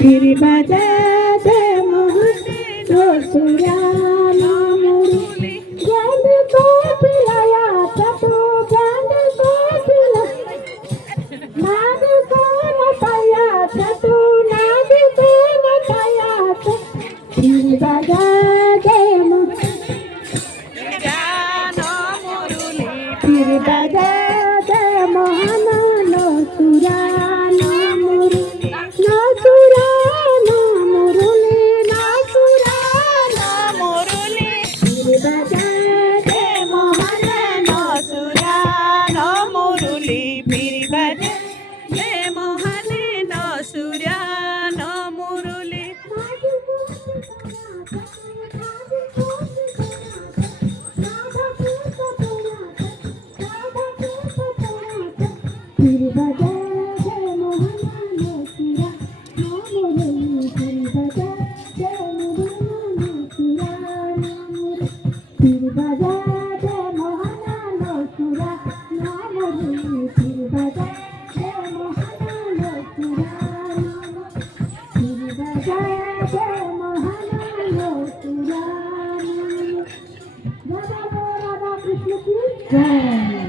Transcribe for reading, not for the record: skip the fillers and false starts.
फिर बजा दे मोहन सुराना मुरली ज्ञान को पिलाया तू ज्ञान को पिलाया नाद को नचाया तू नाद को नचाया फिर बजा दे मोहन फिर बजा दे मोहन सुराना मुरली फिर बजा दे मोहन सुरा मुरली फिर बजा दे मोहन सुरा मुरली फिर बजा दे मोहन सुरा मुरली फिर बजा दे मोहन सुरा फिर बजा दे मोहन सुरा राधा कृष्ण की जय।